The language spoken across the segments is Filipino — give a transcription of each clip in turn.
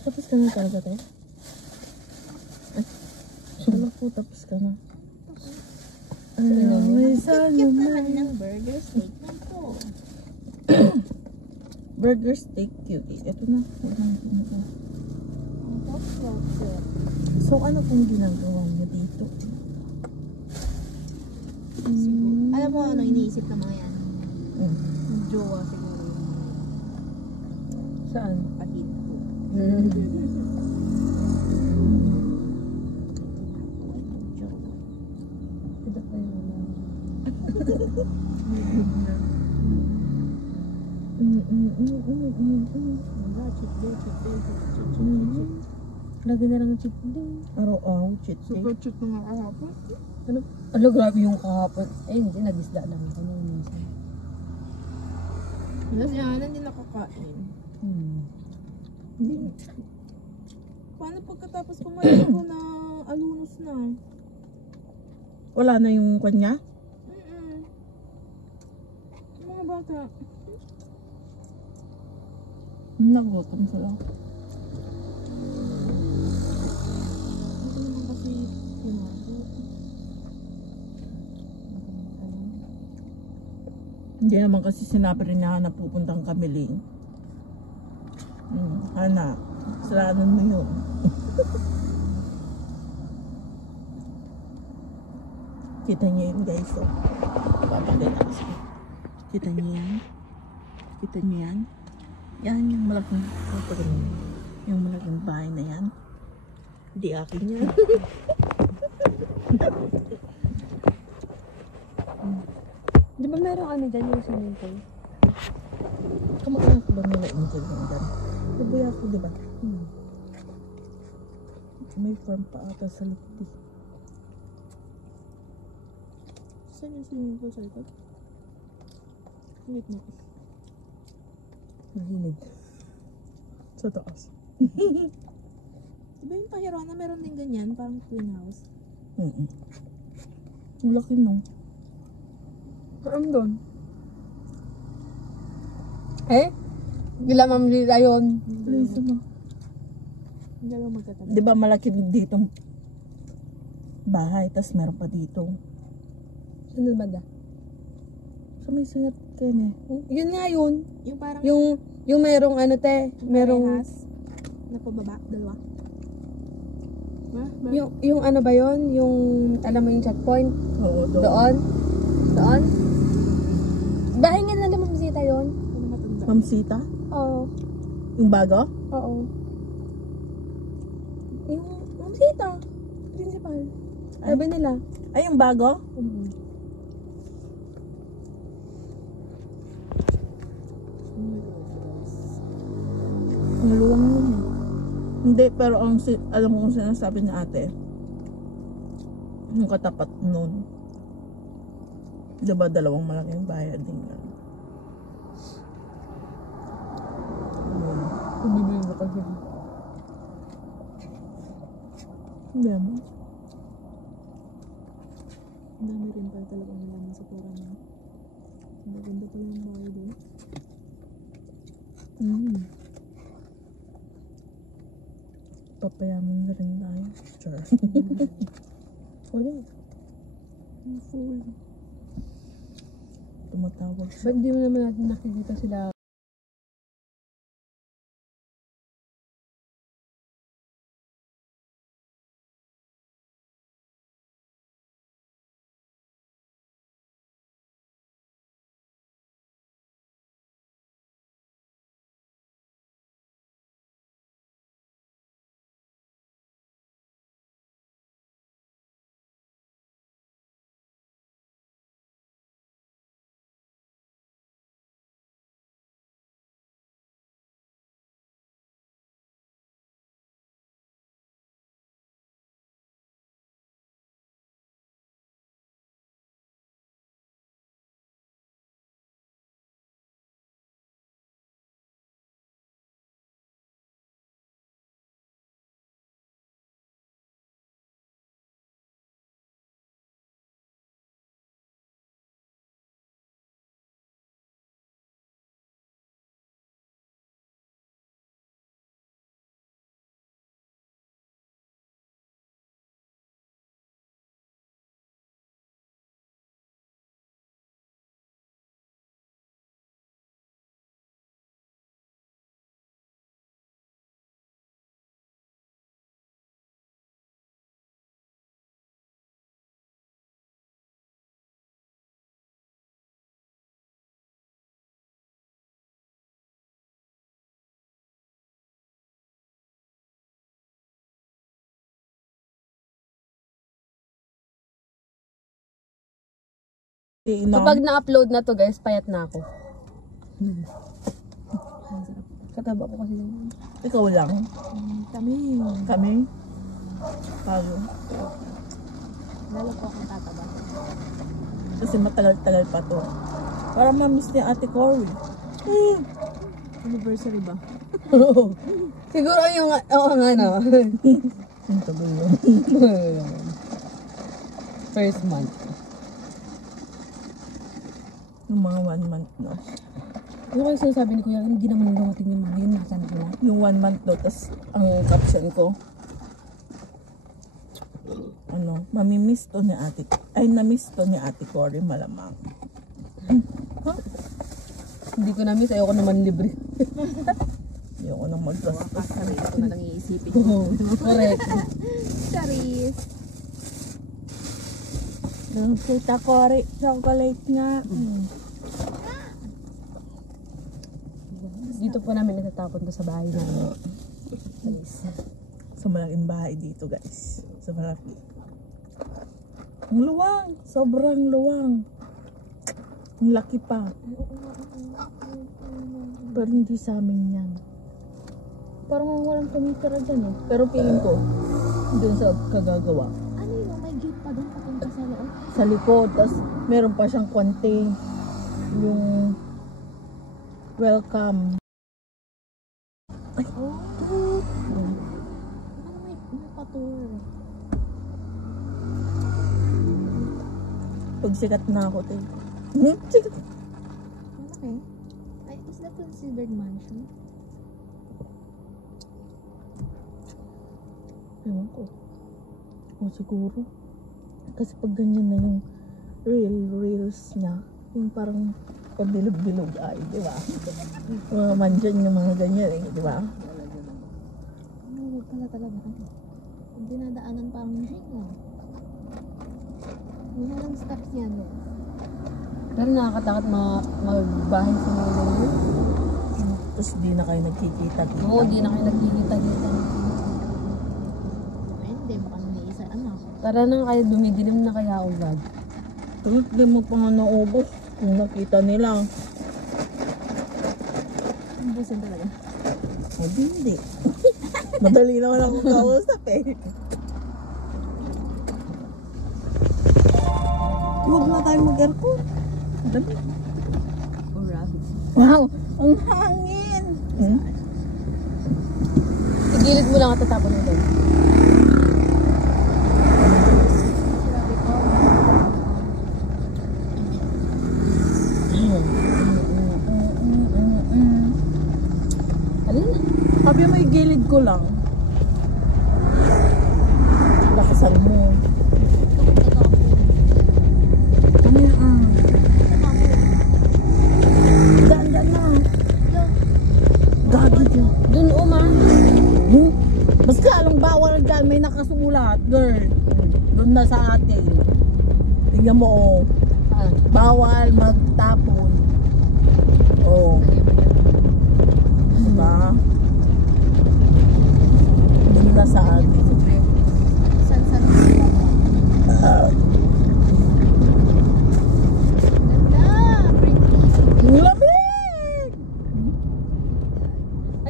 Tapos ka na talaga, te? Ay, wala po, tapos ka na. May Cute naman ng burger steak na po. burger steak cutie. Ito na. So, ano pong ginagawa niyo dito? Alam mo ano iniisip ng mga yan? Mm. Yung jowa siguro yung Saan? pahit po. Ito pa yun lang. Cheat day. Lagi na lang cheat day. Araw-araw cheat day. Super cheat na nga kahapon. Ano, grabe yung kahapon. Eh, hindi, nag-isda lang ako nung minsan. Tapos yan, hindi nakakain. Hindi. Paano pagkatapos kumain ko na alunos na? Wala na yung kanya? Yung mga bata. Nagutom sila. Hindi naman kasi Hindi naman kasi sinabi rin niya na pupuntang Kamiling. Hana, kasalanan mo yun. Kita niyo yun, guys. So, papakita ko siya. Kita niyo yan? Kita niyo yan? Yan yung malaking, yung malaking bahay na yan. Hindi akin yan. Di ba merong ano dyan yung swimming pool? Kamakanak ba nila Angel yung dyan? Nabuya ako, di ba? May farm pa ata sa likod. Saan yung swimming pool sa likod? Wait na. Mahilig. Sa taas. Diba yung Pahirona meron din ganyan? Parang twin house. Ang laki no. Saan doon? Gila mamlila yun. Hindi ba magkatabi? Di ba malaki ditong bahay, tas meron pa dito. Saan doon ba da? So may singat kayo eh. Yun nga yun. Yung parang Yung merong ano te, merong parehas na pababa, dalawa. yung ano ba yun? Yung alam mo yung checkpoint? Oo, Doon? Doon? Bahay nga nila mamsita yun? Ano matanda? Ma'am Sita? Oo. Yung bago? Oo. Yung mamsita. Principal. Sabi nila. Ay, yung bago? Ang luwang yun eh. Hindi, pero alam ko kung sinasabi ni ate. Yung katapat nun. Diba dalawang malaking bayad din yan. Bibili ko kasi. Hindi mo. Ang dami rin pala talagang nalaman sa pera niya. Maganda pala yung bahay doon. Papayaman na rin tayo. Sure. Wala. Full. Tumatawag siya. Ba't di mo naman natin nakikita sila Inom. Kapag na-upload na to guys, payat na ako. Ang sarap. Kataba ko kasi naman. Ikaw lang. Kami. Kami. Pago. Lalo po akong tataba. Kasi matagal-tagal pa to. Para ma-miss ni Ate Cory. Anniversary ba? Siguro yung, oo nga no. Ang tagal yun. First month. Yung mga 1 month na. Ano kayo sinasabi ni Kuya, hindi naman dumating yung mga yun, nasaan ko na. Yung 1 month no, tas ang caption ko, ano, mamimiss to ni Ate, ay na-miss to ni Ate Cory malamang. Hindi ko na-miss, ayoko naman libre. Ayoko nang maggastos. Kasari ko na lang iisipin. Correct. Charis. Yung Tita Cory, chocolate nga. Dito po namin natatapon to sa bahay namin. Sa malaking bahay dito guys. Sa malaki. Ang luwang. Sobrang luwang. Ang laki pa. Pero hindi sa amin yan. Parang walang tumitira dyan eh. Pero feeling ko, dun sa kagagawa. Ano yun? May gate pa doon papunta sa loob? Sa likod. Tapos meron pa siyang konti. Yung welcome. Ay. Oh. Ano may pa-tour? Pag sikat na ako, te. Sikat. Okay. Ay, is that considered mansion? Ewan ko. O siguro. Kasi pag ganyan na yung reels niya, yung parang pabilog-bilog ay, di ba? Mga mandyan yung mga ganyan eh, di ba? Ano, wag pala talaga. Pag dinadaanan parang machine lang. Wala lang steps yan. No? Pero nakakatakot magbahay sa mga ganyan. Tapos di na kayo nagkikita-kita. Oo, di na kayo nagkikita-kita. Ay, hindi. Baka may isa. Ano? Tara na kayo, dumidilim na kaya ako vlog. Tapos di mo pa nga naubos kung nakita nila. Umbusin talaga. O di hindi. Madali naman ako kausap eh. Huwag na tayo mag-aircon. Dami. Or rabbit. Wow! Ang hangin! Igilid mo lang at tatapon mo doon. Grabe ko. Alin? Sabi mo igilid ko lang. Lakasan mo. Ano yan? Daan na. Gagi dyan. Doon uma. Basta alam bawal dyan. May nakasulat. Girl. Doon na sa atin. Tingnan mo oh. Ah, Bawal magtapon. Oh. Diba? Doon na sa atin. San. Ah. Ganda! Pretty. Ang lamig!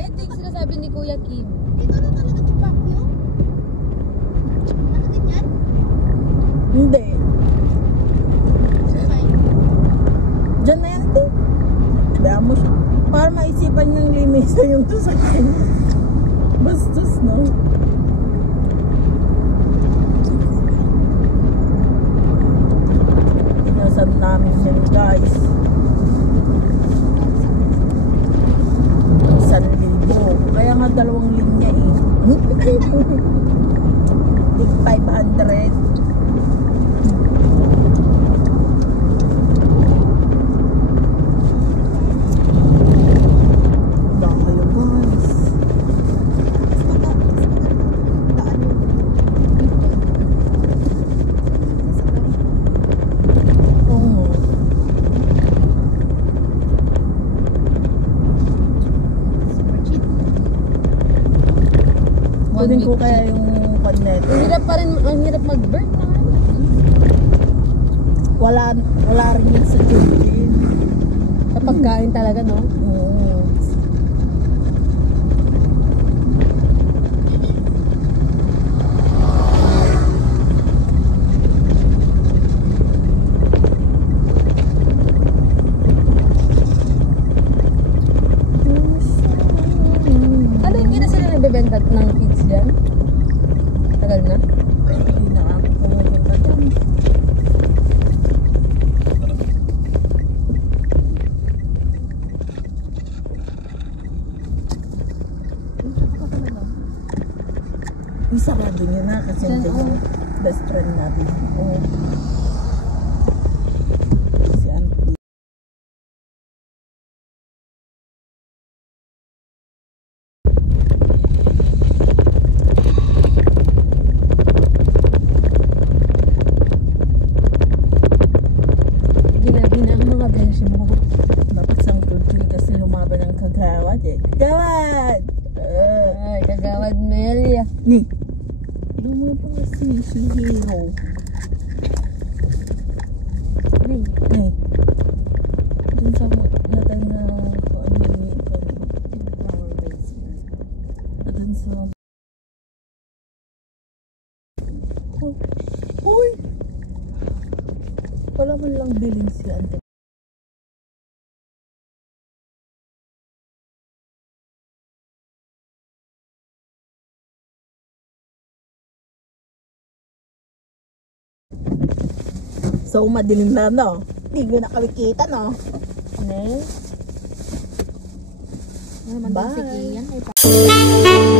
ay, ito yung sinasabi ni Kuya Kim. Dito na talaga itong vacuum? Nakaganyan? Hindi. Okay. Diyan na yan, te. Kaya mo siya. Para maisipan niyang linisan yung sasakyan. Bastos, no? Tinasan namin yan, guys. 1,000. Kaya nga 2 linya eh. Tig 500. Dahil guys. Oo. Super cheap. Kunin ko kaya yung panet. Ang hirap pa rin, ang hirap mag-birth na nga. wala rin yun sa Jolene. Sa pagkain talaga, no? Oo. Ano, hindi na sila nagbebenta ng feeds dyan? Tagal na? Hindi na ako pumupunta dyan. Yung sarado niya na kasi Dyan, hindi yung best friend natin. Oo. Si Auntie. Gina ang mga beshi mo. Dapat sang tultil kasi lumaban ng kagawad eh. Kagawad! Ay, kagawad Melia. Ni! Lumabang kasi si Hero. Ay, Ni! Dun sa natay na kung ano yung flower base na. Dun sa... Oh! Uy! Wala man lang bilin si Ante. So, madilim na, no? Hindi ko na kami kita, no? ne? Ano naman Bye. si Ian? Ay,